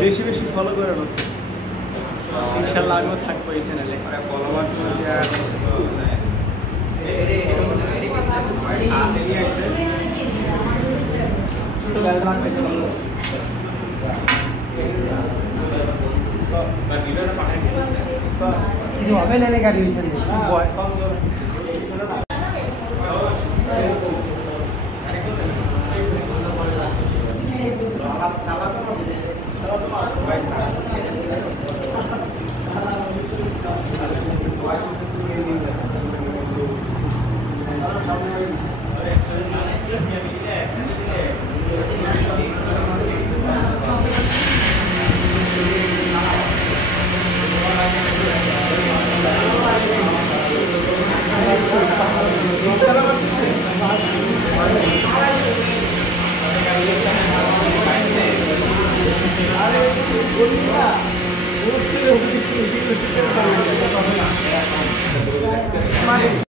বেশি বেশি ফলো করে না ইনশাআল্লাহ আমিও থাকবো এই চ্যানেলে ফলোয়ার্স কিছু হবে না গাড়ি Aduh,